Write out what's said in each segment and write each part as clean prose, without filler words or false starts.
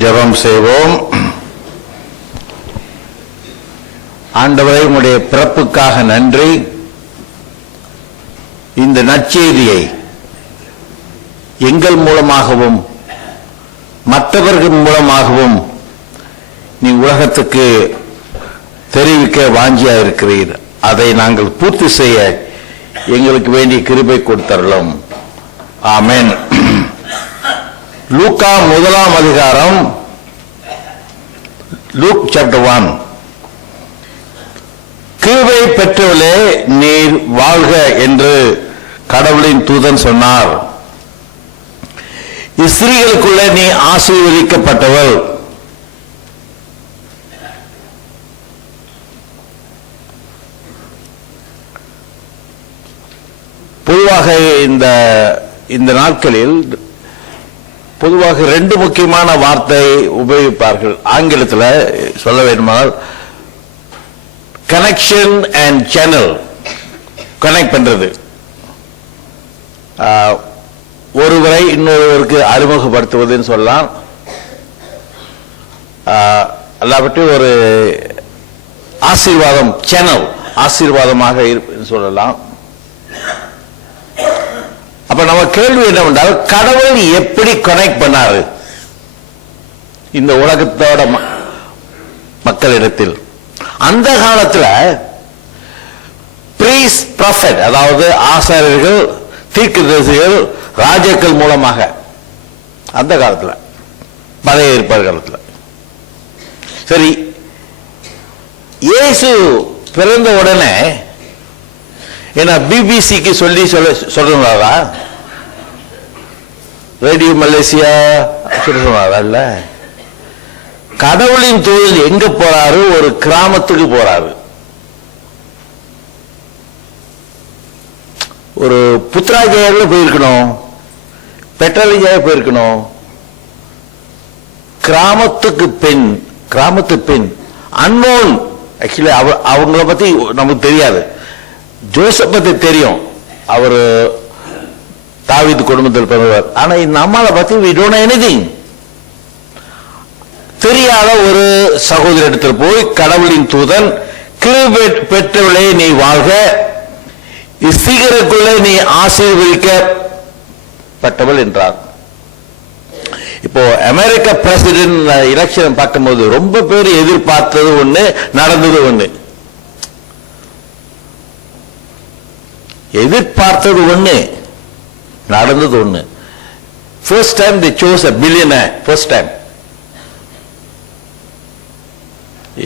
ஜெபம் செய்வோம். ஆண்டவரே, உம்முடைய பிறப்புக்காக நன்றி. இந்த நற்செய்தியை எங்கள் மூலமாகவும் மற்றவர்கள் மூலமாகவும் நீ உலகத்துக்கு தெரிவிக்க வாஞ்சியா இருக்கிறீர். அதை நாங்கள் பூர்த்தி செய்ய எங்களுக்கு வேண்டிய கிருபை கொடுத்தருளும். ஆமென். லூக்கா 1ஆம் அதிகாரம், லூக் சாப்டர் 1. கிருபை பெற்றவளே நீர் வாழ்க என்று கடவுளின் தூதன் சொன்னார். ஸ்திரீகளுக்குள்ளே நீ ஆசீர்வதிக்கப்பட்டவள். பொதுவாக இந்த நாட்களில் பொதுவாக 2 முக்கியமான வார்த்தை உபயோகிப்பார்கள். ஆங்கிலத்தில் சொல்ல வேண்டுமானால் கனெக்ஷன் அண்ட் சேனல். கனெக்ட் பண்றது, ஒருவரை இன்னொருவருக்கு அறிமுகப்படுத்துவதுன்னு சொல்லலாம். அல்லாவிட்டு ஒரு ஆசீர்வாதம், சேனல், ஆசீர்வாதமாக சொல்லலாம். அப்ப நம்ம கேள்வி என்னவென்றால், கடவுள் எப்படி கனெக்ட் பண்ணாரு இந்த உலகத்தோட மக்களிடத்தில்? அந்த காலத்துல பிரீஸ்ட், ப்ராஃபெட், அதாவது ஆசாரியர்கள், தீர்க்கதரிசிகள், ராஜாக்கள் மூலமாக, அந்த காலத்துல, பழைய ஏற்பாடு காலத்துல. சரி, இயேசு பிறந்த உடனே ஏன்னா பிபிசிக்கு சொல்றாரா, ரேடியோ மலேசியா சொல்றாரா? கடவுளின் தூதன் எங்க போறாரு? ஒரு கிராமத்துக்கு போறாரு. ஒரு புத்ராஜயாவில் போயிருக்கணும், பெட்ரோலிஜாய போயிருக்கணும். கிராமத்து பெண் அன்னோன். ஆக்சுவலி அவங்கள பத்தி நமக்கு தெரியாது. ஜோசப் பத்தி தெரியும், அவர் தாவீது குடும்பத்தில் பிறந்தவர். ஆனா இந்த அம்மாவை பத்தி we don't know anything. தெரியாத ஒரு சகோதரிடத்தில் போய் கடவுளின் தூதன், கிருபை பெற்றவளே நீ வாழ்க, ஸ்திரீகளுக்குள்ளே நீ ஆசீர்வதிக்கப்பட்டவள் என்றார். இப்போ அமெரிக்க பிரசிடென்ட் எலெக்ஷன் பார்க்கும்போது ரொம்ப பேர் எதிர்பார்த்தது ஒண்ணு, நடந்தது ஒண்ணு. எதிர்பார்த்தது ஒண்ணு, நடந்தது ஒண்ணு. First time they chose a billionaire. First time.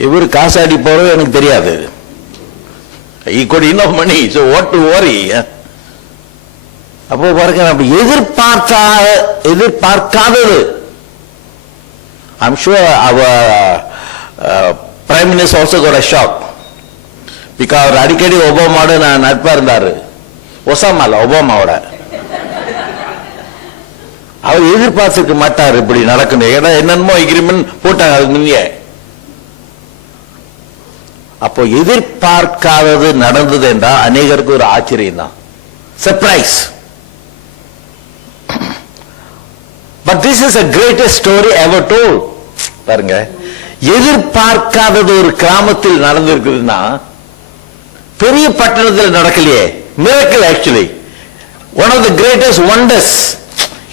இவர் காசாடி போறது எனக்கு தெரியாது. He got enough money, so what to worry? அப்போ பாருங்க, நம்ம எதிர்பார்க்காதது. I'm sure our prime minister also got a shock, because அடிக்கடி ஒபாமாவோட நான் நட்பா இருந்தாரு. ஒபாமாவோட அவர் எதிர்பார்த்துக்க மாட்டார் இப்படி நடக்கணும். ஏன்னா என்னென்னமோ எக்ரிமெண்ட் போட்டாங்க அதுக்கு முன்னே. அப்போ எதிர்பார்க்காதது நடந்தது என்றா அநேகருக்கு ஒரு ஆச்சரியம் தான், surprise. But this is a greatest story ever told. பாருங்க, எதிர்பார்க்காதது ஒரு கிராமத்தில் நடந்திருக்குதுன்னா பெரிய பட்டணத்தில் நடக்கலையே. miracle actually, one of the greatest wonders.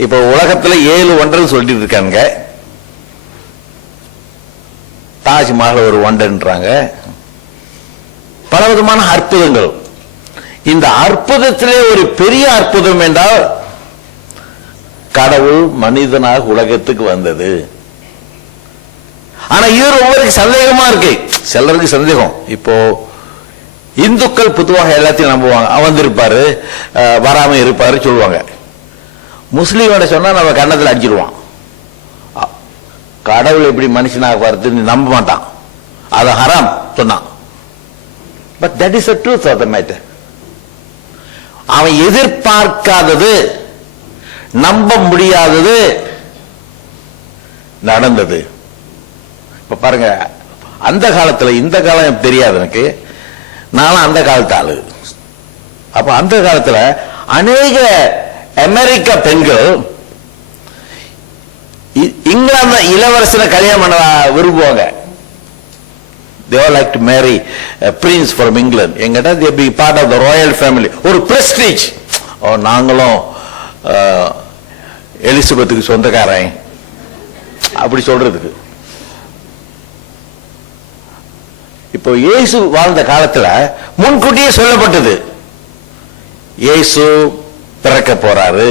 இப்போ உலகத்துல 7 ஒண்டர் சொல்லிட்டு இருக்காங்க. தாஜ்மஹால் ஒரு ஒண்டர்ன்றாங்க. பலவிதமான அற்புதங்கள். இந்த அற்புதத்திலே ஒரு பெரிய அற்புதம் என்றால் கடவுள் மனிதனாக உலகத்துக்கு வந்தது. ஆனா இது ஒவ்வொருக்கு சந்தேகமா இருக்கு. சிலருக்கு சந்தேகம். இப்போ இந்துக்கள் பொதுவாக எல்லாத்தையும் நம்புவாங்க. வந்திருப்பாரு, வராம இருப்பாரு சொல்லுவாங்க. முஸ்லீமோட சொன்னா நம்ம கண்ணத்தில் அடிச்சிருவான். கடவுள் எப்படி மனுஷனாக வருதுன்னு நம்ப மாட்டான். அது ஹராம் சொன்னான். But that is the truth of the matter. அவன் எதிர்பார்க்காதது, நம்ப முடியாதது நடந்தது. இப்ப பாருங்க, அந்த காலத்துல, இந்த காலம் தெரியாது எனக்கு, நானும் அந்த காலத்து ஆளு. அப்ப அந்த காலத்துல அநேக அமெரிக்க பெண்கள் இங்கிலாந்து இளவரசனை கல்யாணம் பண்ண விரும்புவாங்க. They all like to marry a prince from England. எங்கடா they be part of the royal family. ஒரு prestige. நாங்களும் எலிசபெத்துக்கு சொந்தக்காரன் அப்படி சொல்றதுக்கு. இப்போ இயேசு வாழ்ந்த காலத்துல முன்கூட்டியே சொல்லப்பட்டது, இயேசு பிறக்க போறாரு.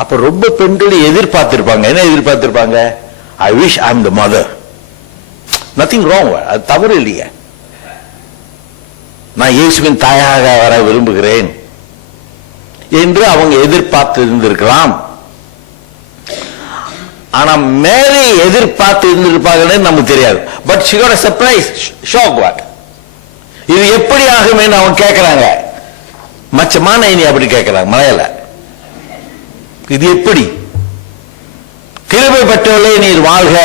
அப்ப ரொம்ப பெண்கள் எதிர்பார்த்திருப்பாங்க. என்ன எதிர்பார்த்திருப்பாங்க? I wish I am the mother. Nothing wrong, அது தவறு இல்லையே. நான் இயேசுவின் தாயாக வர விரும்புகிறேன் என்று அவங்க எதிர்பார்த்து இருந்திருக்கலாம். ஆனா மேரி எதிர்பார்த்து இருந்திருப்பாங்கன்னு நமக்கு தெரியாது. But she got a surprise shock. what இது எப்படி ஆகுமே அவங்க கேட்கிறாங்க. மச்சமான இனி அப்படி கேட்கிறாங்க மலையில, இது எப்படி? கிருபை பெற்றவளே நீர் வாழ்க.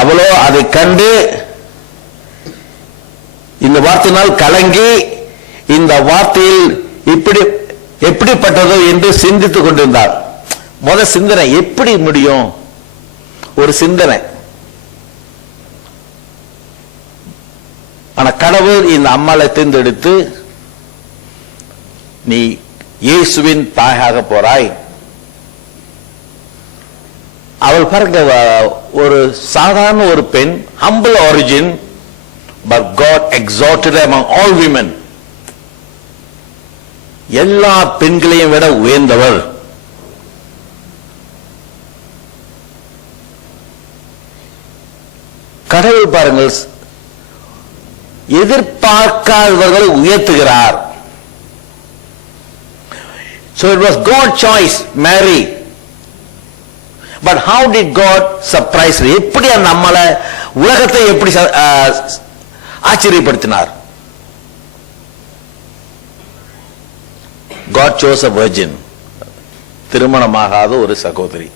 அவளோ அதை கண்டு இந்த வார்த்தையினால் கலங்கி இந்த வார்த்தையில் இப்படி எப்படிப்பட்டதோ என்று சிந்தித்துக் கொண்டிருந்தார். முதல் சிந்தனை எப்படி முடியும்? ஒரு சிந்தனை. ஆனா கடவுள் இந்த அம்மாளை தேர்ந்தெடுத்து நீ இயேசுவின் தாயாக போறாய். அவள் பாருங்க, ஒரு சாதாரண ஒரு பெண், humble origin, but God exalted her among all women. எல்லா பெண்களையும் விட உயர்ந்தவர். கடவுள் பாருங்கள், எதிர்பார்க்காதவர்களை உயர்த்துகிறார். So it was God's choice, Mary. But how did God surprise her? எப்படி அந்த அம்மாளை, உலகத்தை எப்படி ஆச்சரியப்படுத்தினார்? God chose a virgin, திருமணமாகாத ஒரு சகோதரி.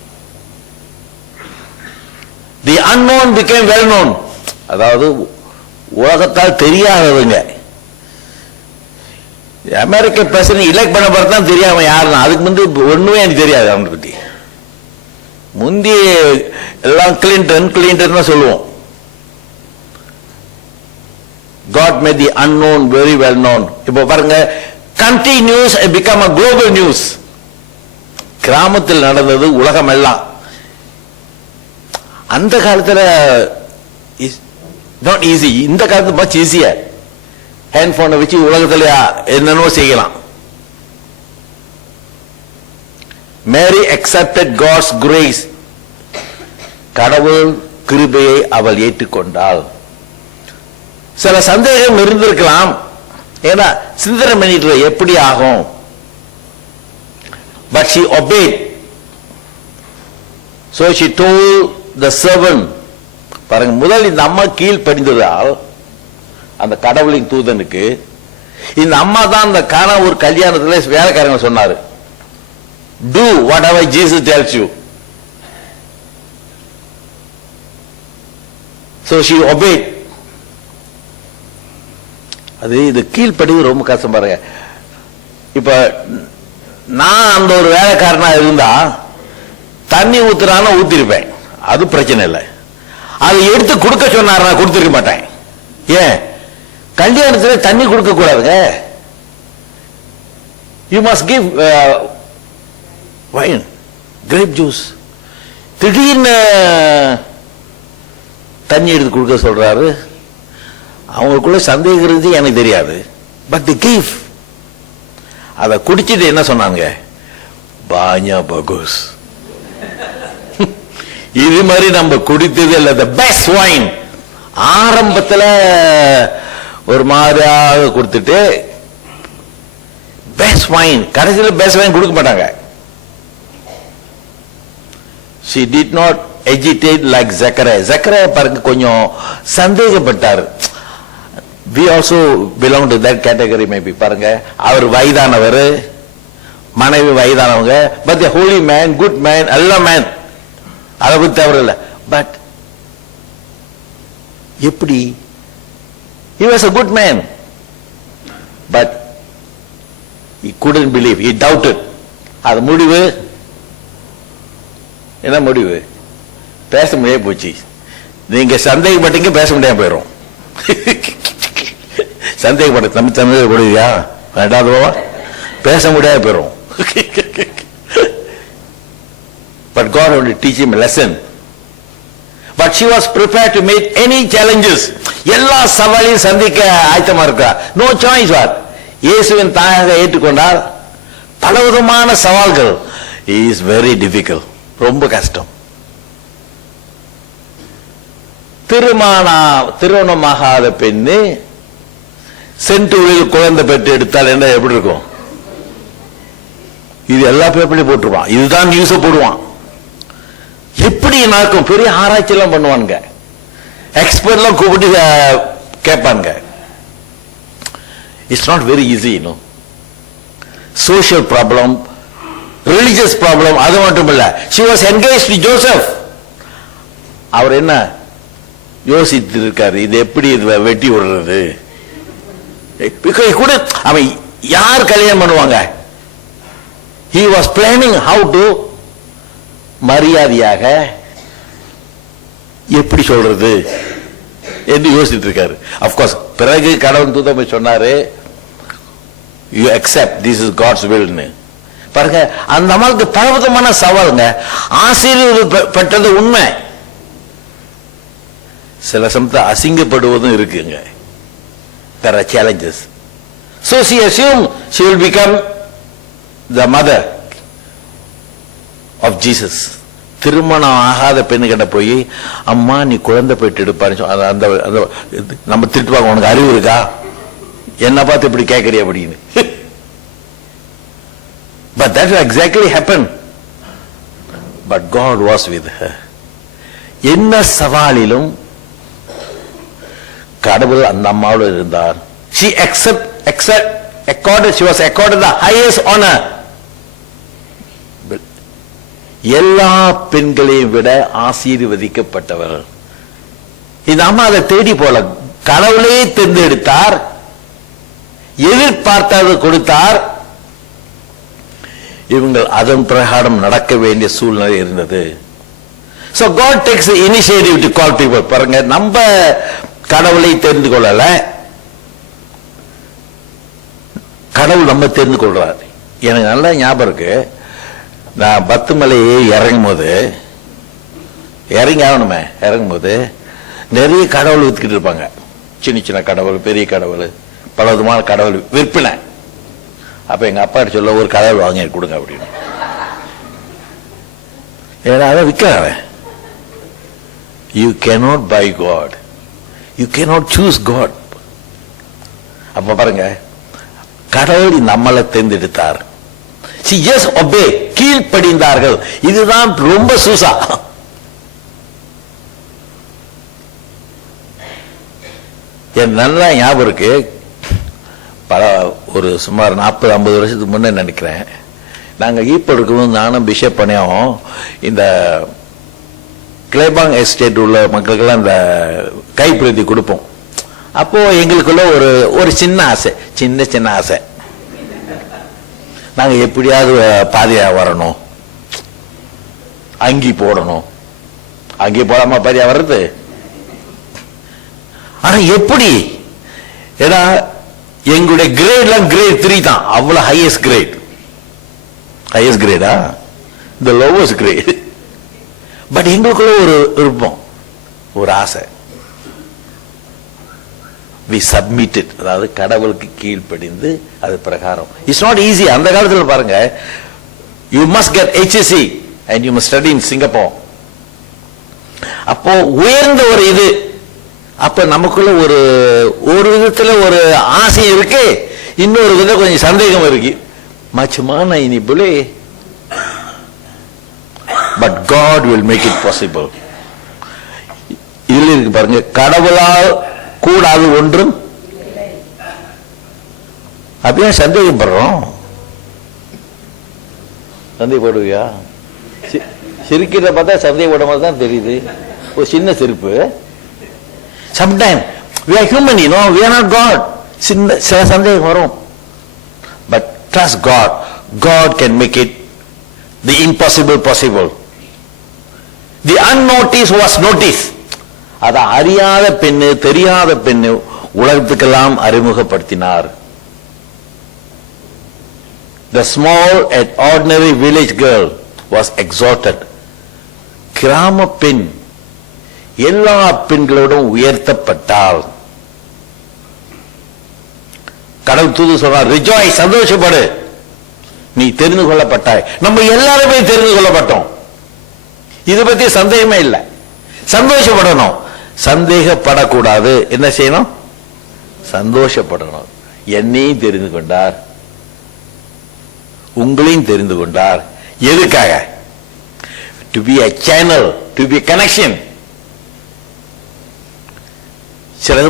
The unknown became well known. அதாவது உலகத்தால் தெரியாதவங்க. அமெரிக்க பிரசிடென்ட் எலெக்ட் பண்ண பிறகு தான் தெரியாம யாருன்னா, அதுக்கு முந்தி ஒண்ணுமே எனக்கு தெரியாது அவனை பத்தி. முந்தி எல்லாம் கிளின்டன் கிளின்டன் சொல்லுவோம். God made the unknown very well known. இப்போ பாருங்க, country news become a global news. கிராமத்தில் நடந்தது உலகம் எல்லாம். அந்த காலத்துல not easy. இந்த காலத்துல much easier. ஹேண்ட்போனை வச்சு உலகத்துல என்னென்னோ செய்யலாம். Mary accepted God's grace. கடவுள் கிருபையை அவள் ஏற்றுக்கொண்டாள். சில சந்தேகம் இருந்திருக்கலாம். ஏன்னா சிந்தனை பண்ணிட்டு எப்படி ஆகும்? But she obeyed. So she told the servant. பாருங்க, முதல் இந்த அம்மா கீழ் படிந்ததால் அந்த கடவுளின் தூதனுக்கு, இந்த அம்மா தான் அந்த காண ஒரு கல்யாணத்துல வேலைக்காரங்க சொன்னாரு, do whatever Jesus tells you. So she obeyed. அது இது கீழ்ப்படிவு ரொம்ப கஷ்டம் பாருங்க. இப்ப நான் அந்த ஒரு வேலைக்காரனா இருந்தா தண்ணி ஊத்துறான ஊத்திருப்பேன், அது பிரச்சனை இல்லை. அதை எடுத்து கொடுக்க சொன்னார், நான் கொடுத்துருக்க மாட்டேன். ஏன்? கல்யாணத்துல தண்ணி கொடுக்க கூடாதுங்க. You must give wine, grape juice. திடீர்னு தண்ணி எடுத்து கொடுக்க சொல்றாரு. அவங்களுக்குள்ள சந்தேகம் இருந்து எனக்கு தெரியாது. But the give. அதை குடிச்சிட்டு என்ன சொன்னாங்க? பாஞ்சா பகுஸ். இது மாதிரி நம்ம குடித்தது இல்ல. The best wine. ஆரம்பத்துல ஒரு மாதிரியாக கொடுத்துட்டு பெஸ்ட் வைன், கடைசியில் பெஸ்ட் வைன் கொடுக்க மாட்டாங்க. She did not agitate like Zechariah. Zechariah பாருங்க கொஞ்சம் சந்தேகப்பட்டார். We also belong to that category maybe. பாருங்க, அவர் வயதானவர், மனைவி வயதானவங்க. But the holy man, good man, எல்லா மேன், அதை பத்தி தவறு இல்லை. பட் எப்படி? He was a good man, but he couldn't believe. He doubted. அது முடிவு என்ன முடிவு? பேச முடியாது போச்சு. நீங்க சந்தேகப்பட்டீங்க, பேச முடியாம போயிடும். சந்தேகப்பட்ட சந்தேகப்படுவியா? ரெண்டாவது பேச முடியாது போயிடும். But God only teach him a lesson. But she was prepared to meet any challenges. எல்லா சவாலையும் சந்திக்க ஆயத்தமா இருக்கா. No choice what? இயேசுவின் தாயாக ஏற்றுக்கொண்டால் பலவிதமான சவால்கள். is very difficult. ரொம்ப கஷ்டம். திருமணமாகாத பெண்ணு சென்டூரில் குழந்தை பெற்று எடுத்தால் என்ன எப்படி இருக்கும்? இது எல்லா பேப்பர்லயும் போட்டுருவான். இதுதான் நியூஸ போடுவான். எப்படி நடக்கும்? பெரிய ஆராய்ச்சி எல்லாம் பண்ணுவானுங்க. எக்ஸ்பர்ட் எல்லாம் கூப்பிட்டு கேட்பாங்க. It's not very easy. Social problem, religious problem, அது மட்டும் இல்ல. she was engaged to Joseph. அவர் என்ன யோசித்து இருக்காரு, இது எப்படி இது வெட்டி விடுறது? கூட அவன் யார் கல்யாணம் பண்ணுவாங்க? he was planning how to மரியாதையாக எப்படி சொல்றது என்று யோசித்து இருக்காரு. அப்கோர்ஸ் பிறகு கடவுள் தூதன் போய் சொன்னாரு, you accept this is God's will ன்னு. பாருங்க, அந்த அம்மாவுக்கு பலவிதமான சவாலுங்க. ஆசீர்வதிக்கப்பட்டது உண்மை, சில சமயத்தில் அசிங்கப்படுவதும் இருக்குங்க. there are challenges. so she assumed she will become the mother of Jesus. திருமணம் ஆகாத பெண்ணு கிட்ட போய், அம்மா நீ குழந்தை பெற்று எடுப்பாரு. அந்த நம்ம திட்டுவாங்க, உனக்கு அறிவு இருக்கா, என்ன பார்த்து இப்படி கேட்கறிய அப்படின்னு. but that exactly happened. but God was with her. என்ன சவாலிலும் கடவுள் அந்த அம்மாவோடு இருந்தார். she she was accorded the highest honor. எல்லா பெண்களையும் விட ஆசீர்வதிக்கப்பட்டவர். இந்த அம்மா அதை தேடி போல, கடவுளே தேர்ந்தெடுத்தார், எதிர்பார்த்தது கொடுத்தார். இவங்கள் அதன் பிரகாரம் நடக்க வேண்டிய சூழ்நிலை இருந்தது. so God takes the initiative to call people. பாருங்க, நம்ம கடவுளை தெரிந்து கொள்ளல, கடவுள் நம்ம தெரிந்து கொள்றார். எனக்கு நல்ல ஞாபகம் இருக்கு, நான் பத்துமலையே இறங்கும் போது, இறங்கி ஆகணுமே, இறங்கும் போது நிறைய கடவுள் வித்துக்கிட்டு இருப்பாங்க. சின்ன சின்ன கடவுள், பெரிய கடவுள், பல விதமான கடவுள் விற்பனை. அப்ப எங்க அப்பா சொல்ல, ஒரு கடவுள் வாங்கி கொடுங்க அப்படின்னு. ஏன்னா அதை விற்கிறாங்க. You cannot buy God, you cannot choose God. அப்ப பாருங்க, கடவுள் நம்மளை தேர்ந்தெடுத்தார். she just obey, கீழ்ப்படிந்தார்கள். இதுதான் ரொம்ப சூசா. என் நல்லா ஞாபகம் இருக்கு, ஒரு சுமார் 40-50 வருஷத்துக்கு முன்னே நினைக்கிறேன், நாங்க ஈப்ப இருக்கணும், நானும் பிஷப் பண்ணியும் இந்த கிளேபாங் எஸ்டேட் உள்ள மக்களுக்கெல்லாம் இந்த கைப்பிரதி கொடுப்போம். அப்போ எங்களுக்குள்ள ஒரு சின்ன ஆசை, சின்ன ஆசை, நாங்க எப்படியாவது பாதியா வரணும், அங்கி போடணும். அங்கி போடாம பாதியா வர்றது? ஆனா எப்படி? ஏன்னா எங்களுடைய கிரேட்லாம் கிரேட் 3 தான், அவ்வளவு ஹையஸ்ட் கிரேடா, இந்த லோவஸ்ட் கிரேட். பட் எங்களுக்குள்ள ஒரு விருப்பம், ஒரு ஆசை. we submitted, அதாவது கடவுளுக்கு கீழ்ப்படிந்து அது பிரகாரம். It's not easy. அந்த காலத்தில் பாருங்க, you must get HSC and you must study in Singapore. அப்போ உயர்ந்த ஒரு இது. அப்ப நமக்குள்ள ஒரு விதத்துல ஒரு ஆசை இருக்கு, இன்னொரு விதத்துல கொஞ்சம் சந்தேகம் இருக்கு. மச்சுமான இனி போலே, but God will make it possible. இதுல இருக்கு பாருங்க, கடவுளால் கூடாது ஒன்றும். அப்படியே சந்தேகப்படுறோம். சந்தேகப்படுவியா? சிரிக்கிறத பார்த்தா சந்தேகப்பட மாதிரி தான் தெரியுது. ஒரு சின்ன சிரிப்பு. Sometime we are human, we are not God. சில சந்தேகம் வரும். But trust God. God can make it the impossible possible. The unnoticed was noticed. அத அறியாத பெண்ணு, தெரியாத பெண்ணு உலகத்துக்கெல்லாம் அறிமுகப்படுத்தினார். The small and ordinary village girl was exalted. கிராம பெண் எல்லா பெண்களோடும் உயர்த்தப்பட்டாள். கடவுள் தூது சொன்னார், ரிஜாய்ஸ், சந்தோஷப்படு, நீ தெரிந்து கொள்ளப்பட்டாய். நம்ம எல்லாருமே தெரிந்து கொள்ளப்பட்டோம், இதை பத்தி சந்தேகமே இல்லை. சந்தோஷப்படணும், சந்தேகப்படக்கூடாது. என்ன செய்யணும்? சந்தோஷப்படணும். என்னையும் தெரிந்து கொண்டார், உங்களையும் தெரிந்து கொண்டார். எதுக்காக? To be a channel, to be a connection. சில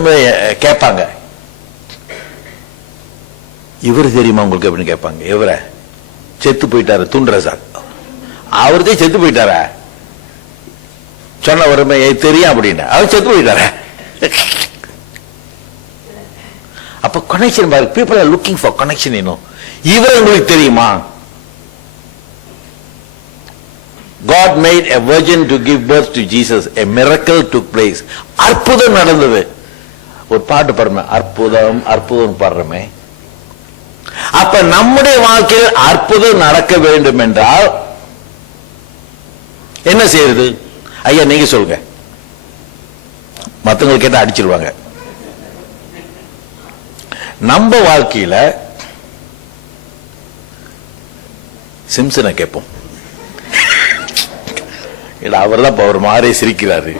கேட்பாங்க, இவர் தெரியுமா உங்களுக்கு அப்படின்னு கேட்பாங்க. இவரை செத்து போயிட்டாரு, துண்டரசார், அவர்தே செத்து போயிட்டாரா சொன்ன உரிமை தெரியும் அப்படின்னு. அவர் செத்து போயிட்டார. அப்ப கனெக்ஷன் பாரு, people are looking for connection. இன்னும் இவர் உங்களுக்கு தெரியுமா? God made a virgin to give birth to Jesus. A miracle took place. அற்புதம் நடந்தது. ஒரு பாட்டு பாடுமே, அற்புதம் அற்புதம் பாடுறமே. அப்ப நம்முடைய வாழ்க்கையில் அற்புதம் நடக்க வேண்டும் என்றால் என்ன செய்யறது? ஐயா நீங்க சொல்லுங்க, மத்தவங்க கேட்டா அடிச்சிருவாங்க. நம்ம வாழ்க்கையில சிம்சனை கேட்போம். அவர் தான் ஒரு மாதிரி சிரிக்கிறாரு.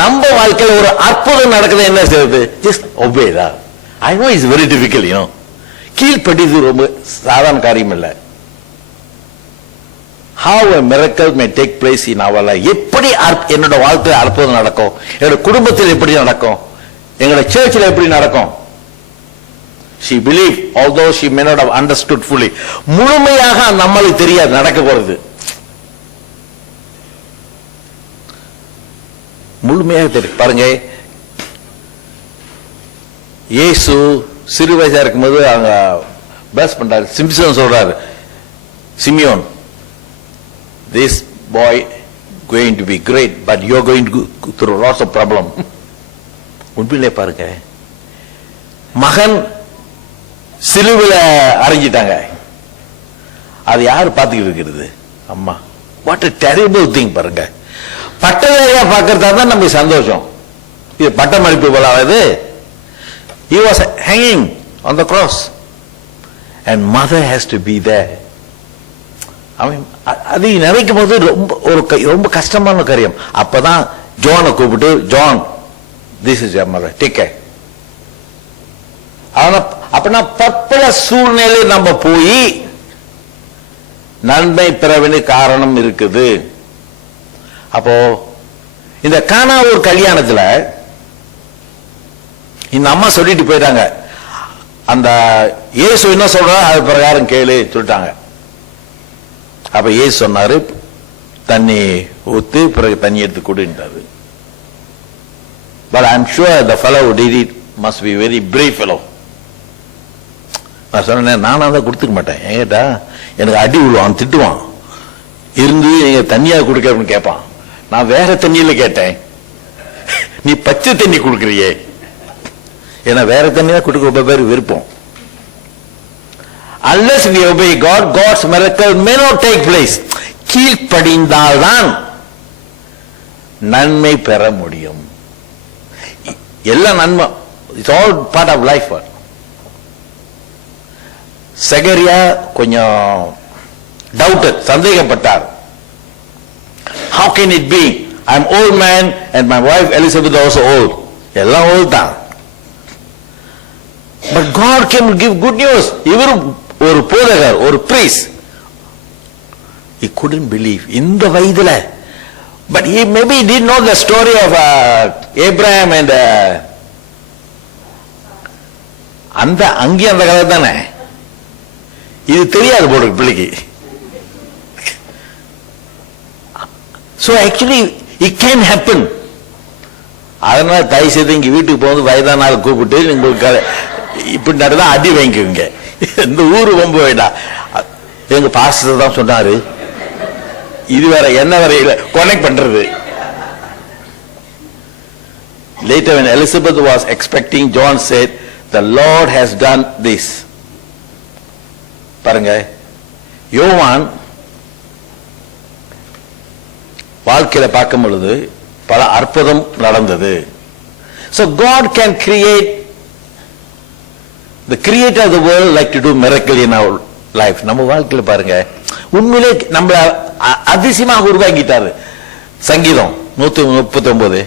நம்ம வாழ்க்கையில ஒரு அற்புதம் நடக்குது, என்ன செய்யறது? ஜஸ்ட் ஒபே தான். I know it's very difficult. கீழ்ப்படிது ரொம்ப சாதாரண காரியம் இல்லை. How a miracle may take place in our life. எப்படி என்னோட வாழ்க்கையில் அற்புதம் நடக்கும், என்னோட குடும்பத்தில் எப்படி நடக்கும், எங்களோட சர்ச்சில் எப்படி நடக்கும். She believed, although she may not have understood fully. முழுமையாக நம்மளுக்கு தெரியாது நடக்க போறது. முழுமையாக தெரியும். பாருங்க, இயேசு சிறு வயசா இருக்கும்போது அவங்க பேஸ் பண்றாரு. சிம்சன் சொல்றாரு, Simeon, this boy going to be great, but you're going to go through lots of problem. உண்மையிலே பாருங்க, மகன் சிலுவையில அரைஞ்சிட்டாங்க. அது யாரு பார்த்துக்கிட்டு இருக்கிறது? அம்மா. What a terrible thing. பாருங்க, பட்டதாரியா பார்க்கறதா தான் நமக்கு சந்தோஷம். இது பட்ட மளிப்பு போலாவது. He was hanging on the cross and mother has to be there. அது நினைக்கும் போது ரொம்ப கஷ்டமான காரியம். அப்பதான் ஜோனை கூப்பிட்டு, John, this is your mother, take care. அப்பனா பற்பல சூழ்நிலை நம்ம போய் நன்மை பெறவேண்டிய காரணம் இருக்குது. அப்போ இந்த கானா ஒரு கல்யாணத்துல இந்த அம்மா சொல்லிட்டு போயிட்டாங்க. அந்த இயேசு என்ன சொல்றா அது பிரகாரம் கேளு சொல்லிட்டாங்க. அப்ப இயேசு சொன்னாரு, தண்ணி ஊத்து, பிறகு தண்ணி எடுத்து கொடுத்தாரு. But I'm sure the fellow who did it must be very brave fellow. நான் சொன்னேன், நானா தான் கொடுத்துக்க மாட்டேன். ஏங்கட்டா எனக்கு அடி விழுவான், திட்டுவான், இருந்து எங்க தண்ணியா கொடுக்க கேட்பான். நான் வேற தண்ணியில கேட்டேன், நீ பச்சை தண்ணி கொடுக்கறியே. ஏன்னா வேற தண்ணியா கொடுக்க ரொம்ப பேர் விருப்பம். Unless we obey God, God's miracle may not take place. கீழ்ப்படிந்தால்தான் நன்மை பெற முடியும். எல்லாம் நன்மை. It's all part of life. செகரியா கொஞ்சம் doubted, சந்தேகப்பட்டார். How can it be? I'm old man and my wife Elizabeth also old. எல்லாம் old தான். But God can give good news. இவர் ஒரு போதகர், ஒரு priest. He couldn't believe. இந்த வயதுல. But he maybe did know the story of Abraham and அந்த அங்கே அந்த கதை தானே. இது தெரியாது போடு பிள்ளைக்கு. So actually it can happen. அதனால தயவு செய்து இங்க வீட்டுக்கு போகும்போது வயதான ஆள் கூப்பிட்டு உங்களுக்கு இப்படி நடந்தா அடி வாங்கிக்குவீங்க. இந்த ஊரு ரொம்ப வேண்டாம். எங்க பாஸ்டர் தான் சொன்னாரு. இது வேற என்ன வரையில கனெக்ட் பண்றது. Later when Elizabeth was expecting, John said, the Lord has done this. பாருங்க, யோவான் வாழ்க்கையில பார்க்கும் பொழுது பல அற்புதம் நடந்தது. So God can create, the creator of the world like to do miracle in our life. நம்ம வாழ்க்கையில பாருங்க, உண்மையிலே நம்மள அதிசயமாக உருவாக்கிட்டாரு. சங்கீதம் 139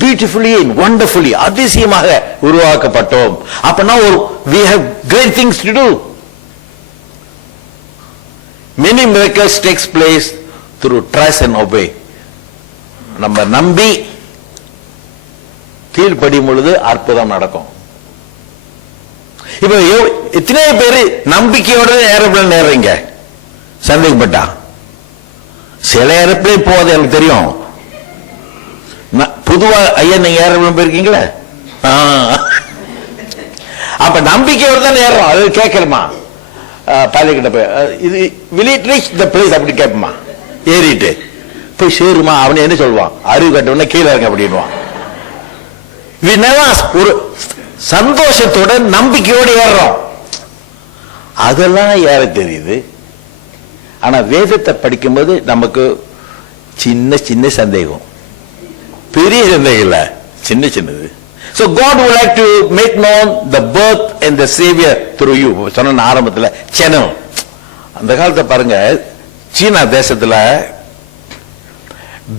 பியூட்டிஃபுல்லி வண்டர்ஃபுல்லி அதிசயமாக உருவாக்கப்பட்டோம். அப்பனா ஒரு we have great things to do. Many miracles takes place through trust and obey. நம்ம நம்பி கீழ்ப்படியும் பொழுது அற்புதம் நடக்கும். இப்ப எத்தனை பேரு நம்பிக்கையோட ஏரோப்ளேன் ஏறுறீங்க? சந்தேகப்பட்டா சில ஏரோப்ளேன் போகுது எனக்கு தெரியும். பொதுவா ஐயா நீங்க ஏரோப்ளேன் போயிருக்கீங்களா? அப்ப நம்பிக்கையோட தான் ஏறுறோம். அது கேட்கணுமா? பைலட் போய் இது will it reach the place அப்படி கேட்போமா? ஏறிட்டு போய் சேருமா? அவனை என்ன சொல்லுவான்? அறிவு கட்டவன கீழே இருக்க அப்படின்வான். ஒரு சந்தோஷத்தோட நம்பிக்கையோடு ஏறுறோம். அதெல்லாம் ஏற தெரியுது. ஆனா வேதத்தை படிக்கும்போது நமக்கு சின்ன சின்ன சந்தேகம், பெரிய சந்தேகம் இல்ல, சின்ன சின்னது. So God would like to make known the birth and the savior through you. சொன்ன ஆரம்பத்தில் சேனல். அந்த காலத்தை பாருங்க, சீனா தேசத்துல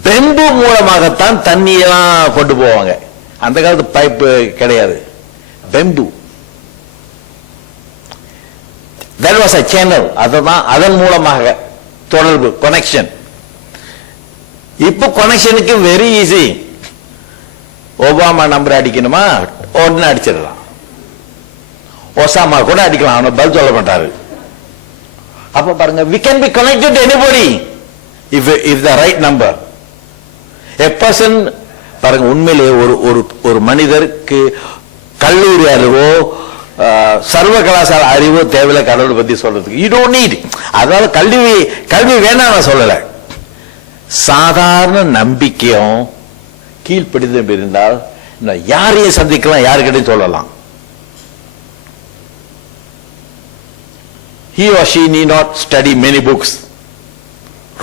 பெம்பு மூலமாகத்தான் தண்ணியெல்லாம் கொண்டு போவாங்க. அந்த காலத்து பைப்பு கிடையாது, பெம்பு. That was a channel. அதன் மூலமாக தொடர்பு, கனெக்ஷன். இப்போ கனெக்ஷனுக்கு வெரி ஈஸி. ஒபாமா நம்பர் அடிக்கணுமா, உடனே அடிச்சிடலாம். ஒசாமா கூட அடிக்கலாம், அவனை பதில் சொல்ல மாட்டாரு. அப்ப பாருங்க, we can be connected to anybody if the right number. A person, பாருங்க, உண்மையிலே ஒரு மனிதருக்கு கல்லூரி அறிவோ சர்வ கலாசார அறிவோ தேவையில்லை கடவுளை பத்தி சொல்றதுக்கு. You don't need. அதனால கல்வி வேணாம் நான் சொல்லல. சாதாரண நம்பிக்கையும் கீழ்ப்படிதல் இருந்தால் யாரையும் சந்திக்கலாம், யாருக்கிட்டையும் சொல்லலாம். He or she need not study many books.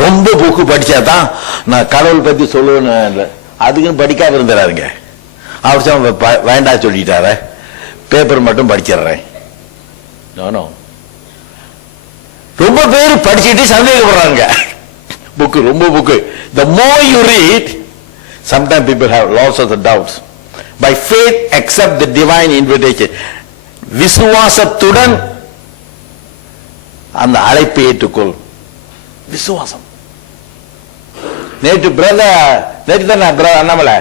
ரொம்ப புக்கு படிச்சாதான் நான் கடவுள் பத்தி சொல்லுவேன்னு அதுக்குன்னு படிக்காம இருந்தாருங்க. அவர் வேண்டாம் சொல்லிட்டார, பேப்பர் மட்டும் படிச்சிடுறேன். ரொம்ப பேர் படிச்சுட்டு சந்தேகப்படுறாங்க. புக்கு ரொம்ப book. The more you read, sometimes people have lots of the doubts. By faith accept the divine invitation. விசுவாசத்துடன் அந்த அழைப்பை ஏற்றுக்கொள். விசுவாசம். நேற்று தான் அண்ணாமலை,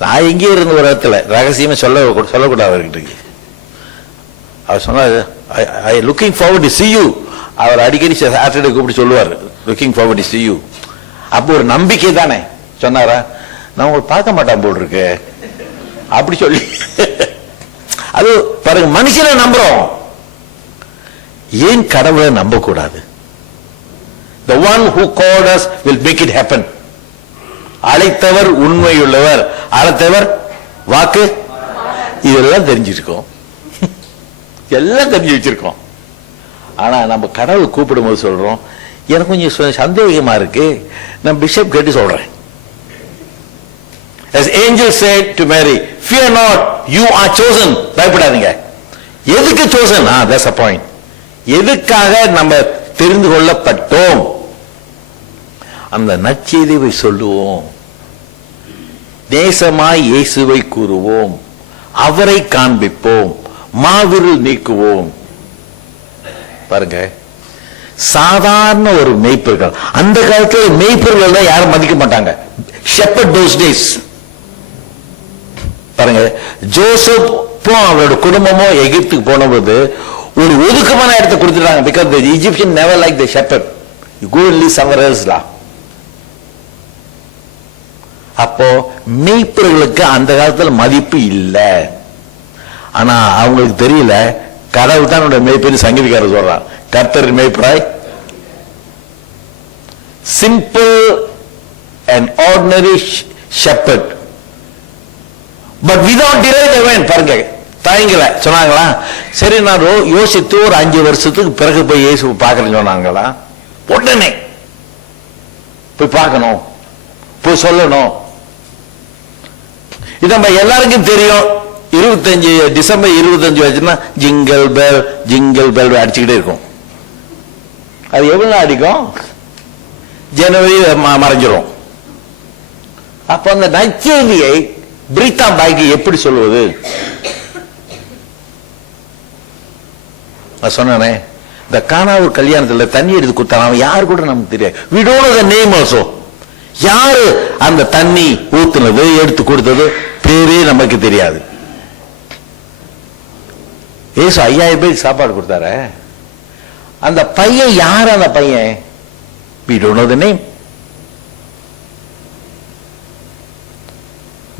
நான் எங்கே இருந்த ஒரு இடத்துல ரகசியமா சொல்லக்கூடாது அவர்கிட்ட. அவர் சொன்னார், I looking forward to see you. அவர் அடிக்கடி சாட்டர்டே கூப்பிட்டு சொல்லுவார், looking forward to see you. அப்போ ஒரு நம்பிக்கை தானே சொன்னாரா? நான் உங்களுக்கு பார்க்க மாட்டான் போல் இருக்கு அப்படி சொல்லி. அது பாருங்க, மனுஷனை நம்புறோம், ஏன் கடவுளை நம்ப கூடாது? The one who called us will make it happen. அழைத்தவர் உண்மையுள்ளவர், அழைத்தவர் வாக்கு. இதெல்லாம் தெரிஞ்சிருக்கோம், எல்லாம் தெரிஞ்சு வச்சிருக்கோம். ஆனா நம்ம கடவுள் கூப்பிடும் போது சொல்றோம், எனக்கு கொஞ்சம் சந்தேகமா இருக்கு, நான் பிஷப் கேட்டு சொல்றேன். As angel said to Mary, fear not, you are chosen. பயப்படாதீங்க. எதுக்கு chosen? That's the point. எதுக்காக நம்ம தெரிந்து கொள்ளப்பட்டோம்? அந்த நற்செய்தியை சொல்லுவோம், நேசமாய் இயேசுவை கூறுவோம், அவரை காண்பிப்போம், மாவிருள் நீக்குவோம். பாருங்க, சாதாரண ஒரு மேய்ப்பர்கள். அந்த காலத்துல மேய்ப்பர்கள் தான் யாரும் மதிக்க மாட்டாங்க. shepherd those days. பாருங்க, ஜோசப்பும் அவரோட குடும்பமும் எகிப்துக்கு போனபோது ஒரு ஒதுக்கமான இடத்தை கொடுத்துட்டாங்க. because the Egyptian never like the shepherd. You go and live somewhere else lah. அப்போ மேய்ப்பர்களுக்கு அந்த காலத்துல மதிப்பு இல்லை. ஆனா அவங்களுக்கு தெரியல, கடவுள் தான் மேய்ப்பேர். சங்கீதக்காரர் சொல்றான், கர்த்தரின் மேய்ப்பராய். Simple and ordinary shepherd, but without delay they went. பாருங்க, தயங்கல. சொன்னாங்களா, சரி நான் யோசித்து ஒரு 5 வருஷத்துக்கு பிறகு போய் இயேசு பார்க்கறேன்னு சொன்னாங்களா? உடனே போய் பார்க்கணும், போய் சொல்லணும். இது நம்ம எல்லாருக்கும் தெரியும். 25 டிசம்பர் 25 வச்சுன்னா ஜிங்கல் பெல் ஜிங்கல் பெல் அடிச்சுக்கிட்டே இருக்கும். அது எவ்வளவு அடிக்கும்? ஜனவரி மறைஞ்சிரும். அப்ப அந்த நற்செய்தியை பிரீத்தா பாய்க்கு எப்படி சொல்வது? சொன்னே, இந்த கானாவூர் கல்யாணத்துல தண்ணி எடுத்து கொடுத்தாங்க, யாரு கூட நமக்கு தெரியாது. we don't know the name also. யாரு அந்த தண்ணி ஊத்துனது எடுத்து கொடுத்தது பேரே நமக்கு தெரியாது. ஏசு 5000 பேருக்கு சாப்பாடு கொடுத்தாரு. அந்த பையன் யார்? அந்த பையன் we don't know the name.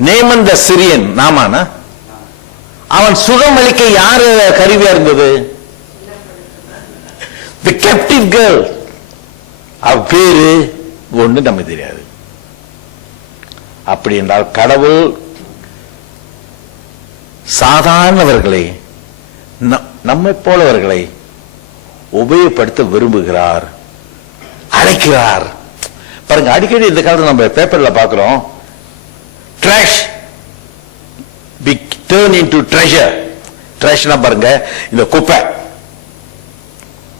Naaman the Syrian, நாமானா, அவன் சுகமளிக்க யாரு கருவியா இருந்தது? the captive girl. அவ பேரு ஒண்ணு நமக்கு தெரியாது. அப்படி என்றால் கடவுள் சாதாரணவர்களை, நம்மை போலவர்களை உபயோகப்படுத்த விரும்புகிறார், அழைக்கிறார். பாருங்க, அடிக்கடி இந்த காலத்துல நம்ம பேப்பர்ல பாக்குறோம், trash be turn into treasure. ட்ராஷ்னா பாருங்க, இந்த குப்பை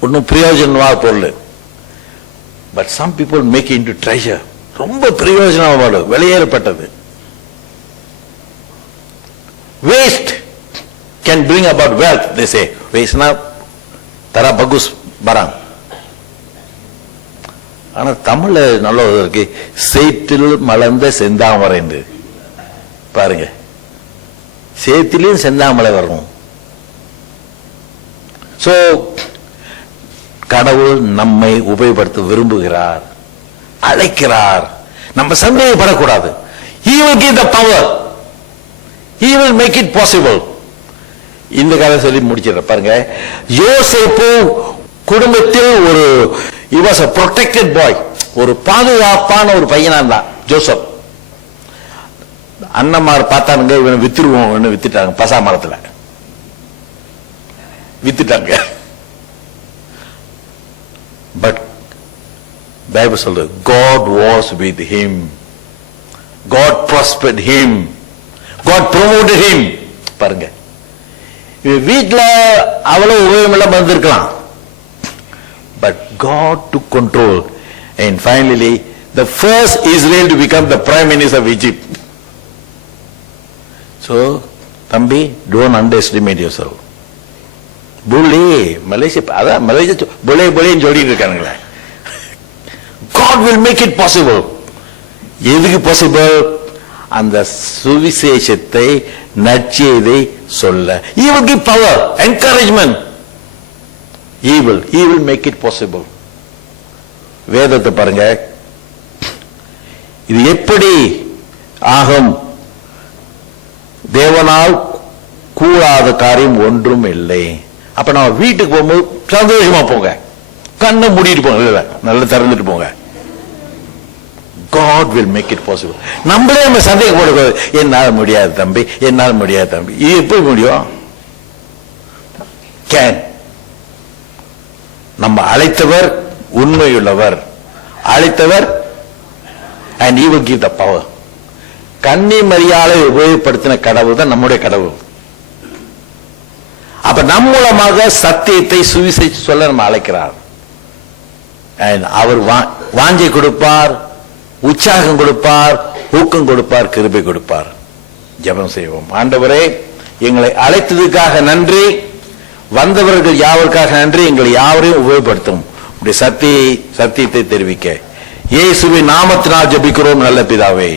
ஒன்னும் பிரயோஜனமான பொருள். But some people make into treasure. ரொம்ப பிரயோஜனமான, வெளியேறப்பட்டது. Waste can bring about wealth, they say. waste na tara bagus barang. ஆனா தமிழ்ல நல்ல இருக்கு, சேற்றில் மலர்ந்த செந்தாமரை. பாருங்க, சேத்திலையும் செந்தாமரை வரணும். சோ கடவுள் நம்மை உபயோகப்படுத்த விரும்புகிறார், அழைக்கிறார். நம்ம சந்தேகப்படக்கூடாது. he will give the power, he will make it possible. இந்த கதை சொல்லி முடிச்சிட பாருங்க. யோசேப்பு குடும்பத்தில் ஒரு he was a protected boy, ஒரு பாதுகாப்பான ஒரு பையனா இருந்தான் ஜோசப். அண்ணமார் பார்த்தானுங்க, இவனை வித்துருவோம், வித்துட்டாங்க. பசா மரத்துல வித்துட்டாங்க. பட் பைபிள் சொல்றது, God was with him, God prospered him, God promoted him. பாருங்க, வீட்டுல அவ்வளவு உபயோகம் வந்திருக்கலாம், but God took control and finally the first Israel to become the prime minister of Egypt. So தம்பி, don't underestimate yourself. புள்ளி Malaysia, அதான் Malaysia Phule புலேன்னு சொல்லிட்டு இருக்கானுங்களே. God will make it possible. எதுக்கு பாசிபிள்? அந்த சுவிசேஷத்தை, நற்செய்தியை சொல்ல. He will give power, encouragement. He will make it possible. வேதத்தை பாருங்க, இது எப்படி ஆகும்? தேவனால் கூடாத காரியம் ஒன்றும் இல்லை. அப்ப நான் வீட்டுக்கு போகும்போது சந்தோஷமா போங்க, கண்ணை மூடிட்டு போங்க, இல்ல நல்லா திறந்துட்டு போங்க. God will make it possible. நம்மளே நம்ம சந்தேகப்படக்கூடாது, என்னால் முடியாது தம்பி, என்னால் முடியாது தம்பி. இது எப்படி முடியும்? கேன். நம்ம அழைத்தவர் உண்மையுள்ளவர், அழைத்தவர் and he will give the power. கன்னி மரியாதை உபயோகப்படுத்தின கடவுள் தான் நம்முடைய கடவுள். அப்ப நம் மூலமாக சத்தியத்தை சுவிசேஷ சொல்ல நம்ம அழைக்கிறார். அவர் வாஞ்சை கொடுப்பார், உற்சாகம் கொடுப்பார், ஊக்கம் கொடுப்பார், கிருபை கொடுப்பார். ஜெபம் செய்வோம். ஆண்டவரே, எங்களை அழைத்ததுக்காக நன்றி, வந்தவர்கள் யாவருக்காக நன்றி. எங்களை யாவரையும் உபயோகப்படுத்தும் சத்தியத்தை தெரிவிக்க இயேசுவின் நாமத்தினால் ஜெபிக்கிறோம் நல்ல பிதாவே.